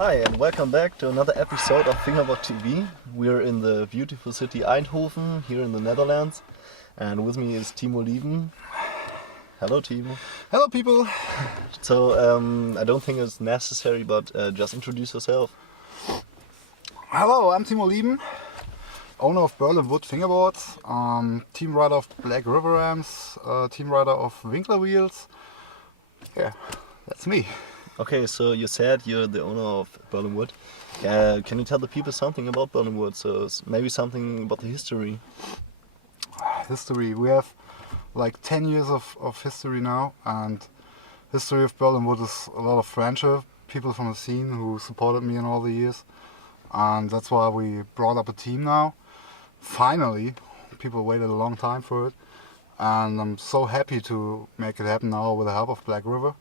Hi and welcome back to another episode of fingerboardTV. We're in the beautiful city Eindhoven, here in the Netherlands, and with me is Timo Lieben. Hello Timo. Hello people! So I don't think it's necessary, but just introduce yourself. Hello, I'm Timo Lieben, owner of Berlin Wood Fingerboards, team rider of blackriver-ramps, team rider of Winkler wheels. Yeah, that's me. Okay, so you said you're the owner of Berlin Wood. Can you tell the people something about Berlin Wood? So maybe something about the history. History, we have like 10 years of history now, and history of Berlin Wood is a lot of friendship, people from the scene who supported me in all the years, and that's why we brought up a team now. Finally, people waited a long time for it, and I'm so happy to make it happen now with the help of Black River.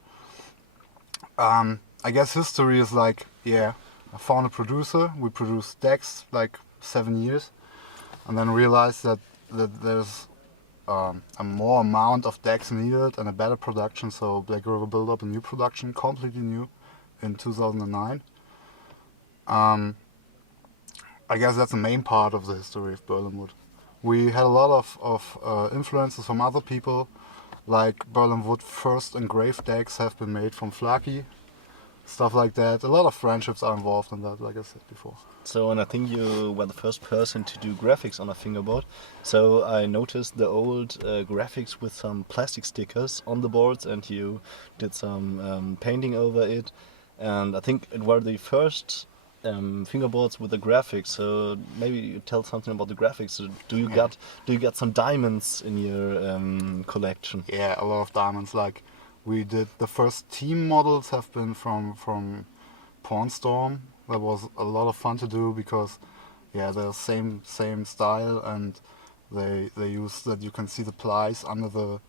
I guess history is like, I found a producer, we produced decks like 7 years, and then realized that there's a more amount of decks needed and a better production, so Black River built up a new production, completely new, in 2009. I guess that's the main part of the history of Berlin Wood. We had a lot of influences from other people, like Berlin Wood first engraved decks have been made from Flaki, stuff like that. A lot of friendships are involved in that, like I said before. So, and I think you were the first person to do graphics on a fingerboard. So I noticed the old graphics with some plastic stickers on the boards, and you did some painting over it. And I think it were the first fingerboards with the graphics. So maybe you tell something about the graphics. So do you got some diamonds in your collection? Yeah, a lot of diamonds. Like we did the first team models have been from Pornstorm. That was a lot of fun to do because they're same style, and they use that you can see the plies under the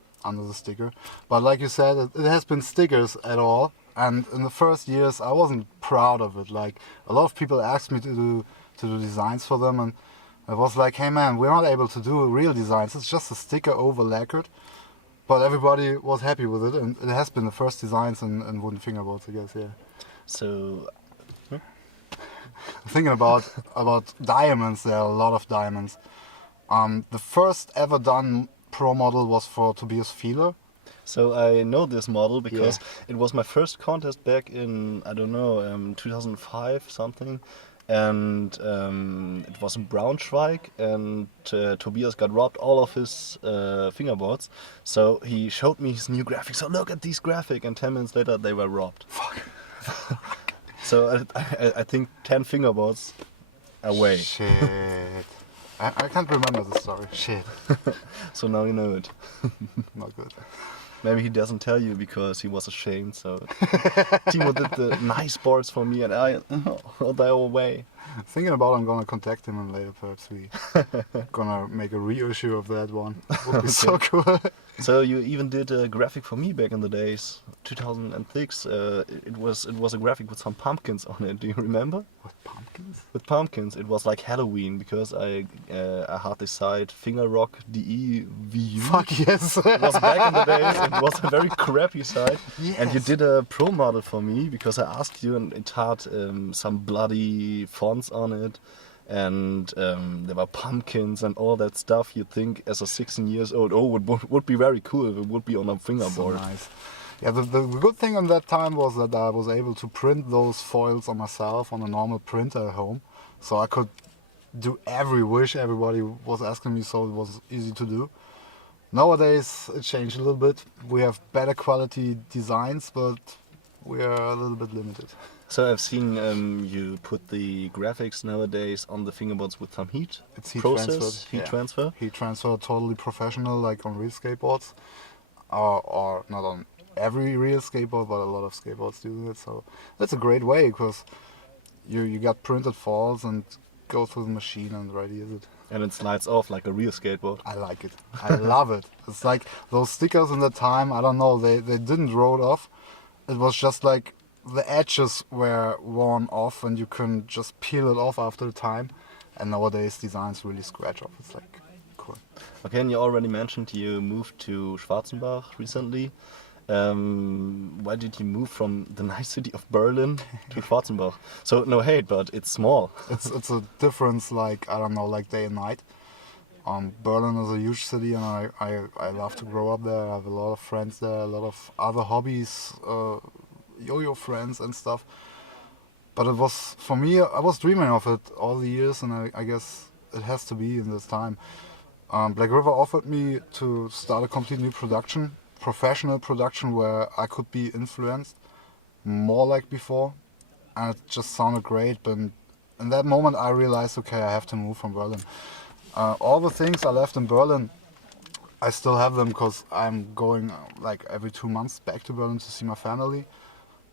sticker. But like you said, it has been stickers at all, and in the first years I wasn't proud of it. Like a lot of people asked me to do designs for them, and I was like, hey man, we're not able to do real designs, it's just a sticker over lacquered. But everybody was happy with it, and it has been the first designs in wooden fingerboards, I guess. So Thinking about diamonds, there are a lot of diamonds. The first ever done pro model was for Tobias Fieler. So I know this model because it was my first contest back in, I don't know, 2005 something, and it was in Braunschweig, and Tobias got robbed all of his fingerboards. So he showed me his new graphics. So look at these graphics, and 10 minutes later they were robbed. Fuck. So I think 10 fingerboards away. Shit. I can't remember the story. Shit. So now you know it. Not good. Maybe he doesn't tell you because he was ashamed. So Timo did the nice boards for me, and they were away. Thinking about I'm gonna contact him, and later perhaps we gonna make a reissue of that one. Would be so cool. So you even did a graphic for me back in the days, 2006. It was a graphic with some pumpkins on it. Do you remember? What, pumpkins? With pumpkins. It was like Halloween because I had this site fingerrock.de VU. Fuck yes. It was back in the days. It was a very crappy site. Yes. And you did a pro model for me because I asked you, and it had some bloody fonts on it. And there were pumpkins and all that stuff. You'd think as a 16 years old, would be very cool if it would be on a fingerboard. So nice. Yeah, the good thing on that time was that I was able to print those foils on myself on a normal printer at home. So I could do every wish everybody was asking me, so it was easy to do. Nowadays it changed a little bit. We have better quality designs, but we are a little bit limited. So I've seen you put the graphics nowadays on the fingerboards with some heat. It's heat process, transferred. heat transfer. Heat transfer, totally professional, like on real skateboards, or not on every real skateboard, but a lot of skateboards do it. So that's a great way because you got printed falls and go through the machine and ready is it. And it slides off like a real skateboard. I like it. I love it. It's like those stickers in the time. I don't know. They didn't roll off. It was just like the edges were worn off, and you can just peel it off after the time. And nowadays designs really scratch off. It's like cool. Okay, and you already mentioned you moved to Schwarzenbach recently. Why did you move from the nice city of Berlin to Schwarzenbach? So no hate, but it's small. It's a difference, like, I don't know, like day and night. Berlin is a huge city, and I love to grow up there. I have a lot of friends there, a lot of other hobbies, yo-yo friends and stuff. But it was, for me, I was dreaming of it all the years, and I guess it has to be in this time. Black River offered me to start a complete new production, professional production, where I could be influenced more like before, and it just sounded great. But in that moment, I realized, okay, I have to move from Berlin. All the things I left in Berlin, I still have them because I'm going like every 2 months back to Berlin to see my family,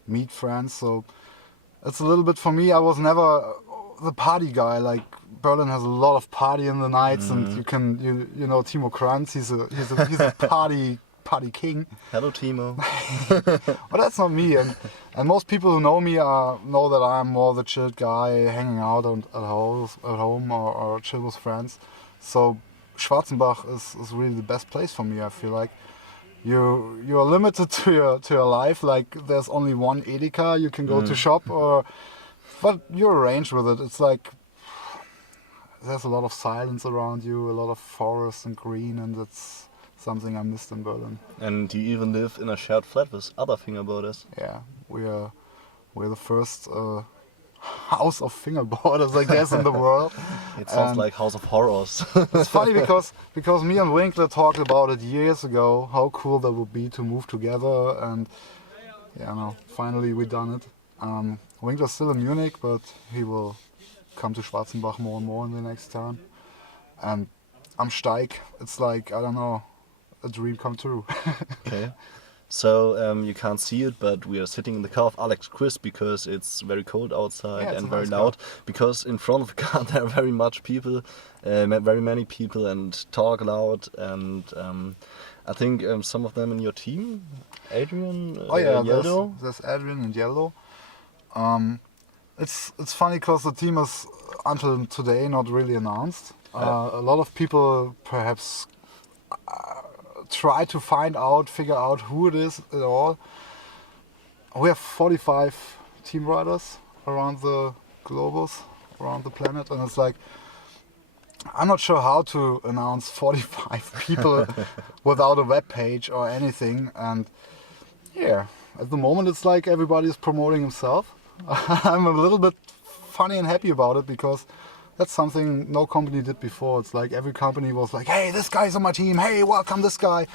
meet friends. So it's a little bit for me. I was never the party guy. Like, Berlin has a lot of party in the nights, and you know Timo Kranz. He's a party king. Hello, Timo. But that's not me. And most people who know me know that I'm more the chilled guy, hanging out at home or chill with friends. So Schwarzenbach is really the best place for me. I feel like you're limited to your life. Like, there's only one Edeka you can go to shop, but you're arranged with it. It's like there's a lot of silence around you, a lot of forest and green, and that's something I missed in Berlin. And you even live in a shared flat with other fingerboarders. Yeah, we're the first house of fingerboarders, I guess, in the world. It sounds And like House of Horrors. it's funny because me and Winkler talked about it years ago, how cool that would be to move together, and yeah, no, finally we done it. Winkler's still in Munich, but he will come to Schwarzenbach more and more in the next time. And am Steig, it's like, I don't know, a dream come true. Okay. So you can't see it, but we are sitting in the car of Alex Chris because it's very cold outside Yeah, it's and a very nice loud. Because in front of the car there are very many people, and talk loud. And I think some of them in your team, Adrian, Oh yeah, Yeldo. there's Adrian and Yellow. It's funny because the team is until today not really announced. A lot of people perhaps try to figure out who it is at all. We have 45 team riders around the globus, around the planet, and it's like, I'm not sure how to announce 45 people without a web page or anything. And yeah, at the moment it's like everybody is promoting himself. I'm a little bit funny and happy about it because that's something no company did before. It's like every company was like, hey, this guy's on my team, hey, welcome this guy.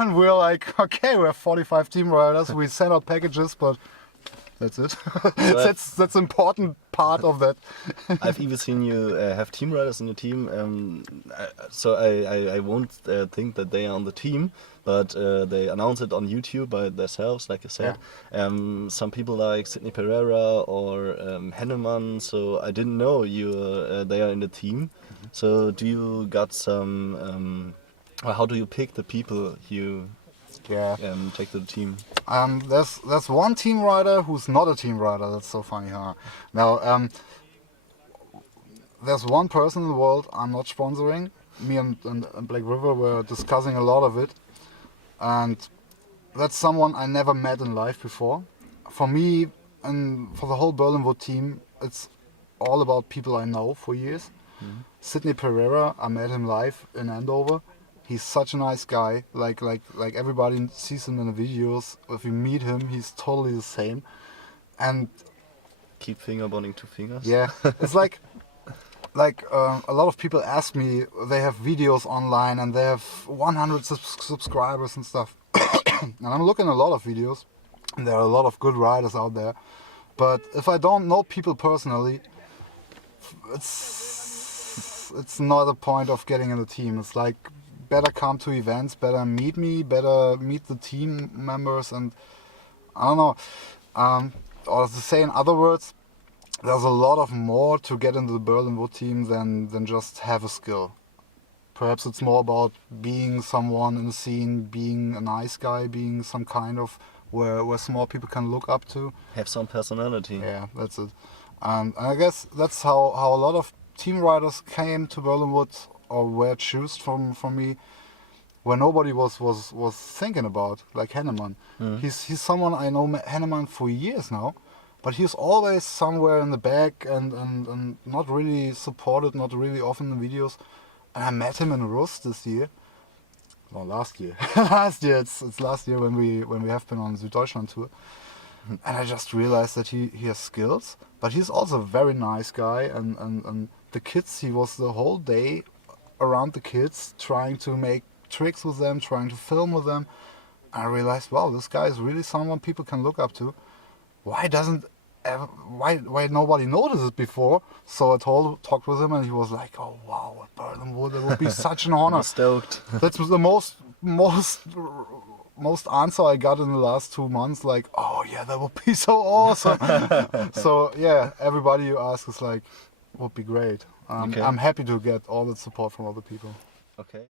And we're like, okay, we have 45 team riders, we send out packages, but that's it. That's important part of that. I've even seen you have team riders in your team, so I won't think that they are on the team, but they announce it on YouTube by themselves, like I said. Yeah. Some people like Sidney Pereira or Henneman, so I didn't know they are in the team. So do you got some, or how do you pick the people you Yeah. take to the team? There's one team rider who's not a team rider. That's so funny, huh? Now, there's one person in the world I'm not sponsoring. Me and Black River were discussing a lot of it, and that's someone I never met in life before. For me and for the whole Berlinwood team, it's all about people I know for years. Sidney Pereira, I met him live in Andover. He's such a nice guy. Like everybody sees him in the videos. If you meet him, he's totally the same. And Keep finger bonding two fingers. yeah, it's like a lot of people ask me. They have videos online and they have 100 subscribers and stuff. And I'm looking at a lot of videos. And there are a lot of good riders out there. But if I don't know people personally, it's not a point of getting in the team. It's like, better come to events, better meet me, better meet the team members, and I don't know. Or to say in other words, there's a lot of more to get into the Berlinwood team than just have a skill. Perhaps it's more about being someone in the scene, being a nice guy, being some kind of where small people can look up to. Have some personality. Yeah, that's it. And I guess that's how a lot of team riders came to Berlinwood or were chosen from me. where nobody was thinking about, like Henneman. He's someone I know Henneman for years now, but he's always somewhere in the back and not really supported, not really often in the videos. And I met him in Rust this year. Well, last year. Last year, it's last year when we have been on Süddeutschland tour. And I just realized that he has skills, but he's also a very nice guy. And the kids, he was the whole day around the kids, trying to make tricks with them, trying to film with them. I realized, wow, this guy is really someone people can look up to. Why nobody noticed it before? So I talked with him, and he was like, "Oh wow, at Berlin Wood, it would be such an honor." I'm stoked. That was the most answer I got in the last 2 months. Like, "Oh yeah, that would be so awesome." So yeah, everybody you ask is like, "Would be great." Okay. I'm happy to get all the support from other people. Okay.